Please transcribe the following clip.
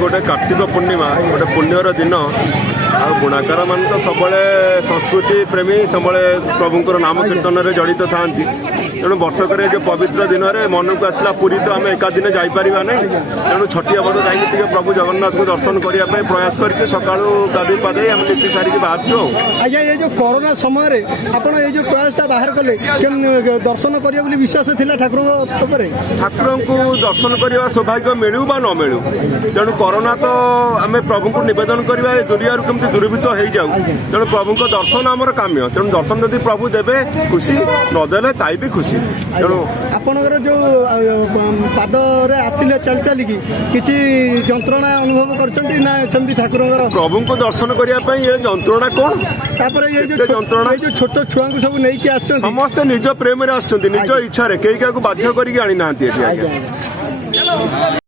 गोटे कार्तिक पूर्णिमा गोटे पुण्यर दिन आ बुणाकार मान तो सब संस्कृति प्रेमी सब प्रभुंर नाम कीर्तन में जड़ित था तेणु वर्षक जो पवित्र दिन में मन को आसला पुरी तो आम एका दिन जापर ना तेणु छठिया बड़ जा प्रभु जगन्नाथ को दर्शन करने प्रयास करके सका गाधे पाधे आम नीति सारिक बाहर। आज्ञा ये जो कोरोना समय आपड़ ये प्रयासटा बाहर कले दर्शन करेंगे विश्वास था ठाकुर ठाकुर को दर्शन करने सौभाग्य मिलू बा न मिलू तेणु कोरोना तो आम प्रभु को नवेदन करवा दुनिया कमी दूरीभूत हो जाऊ तेणु प्रभु को दर्शन आमर काम्य तेणु दर्शन जदि प्रभु देवे खुशी नदेले ताई भी खुशी तेणु आपणकर जो पादरे आसिले चल चलिकी किसी जंत्रणा अनुभव कर ठाकुर प्रभु को दर्शन करने ये जंत्रणा कौन ये जो जंत्रणा जो छोट छुआ को सब नहीं आस समस्ते निज प्रेम निज इच्छा कई क्या बाध्य करके आनी ना।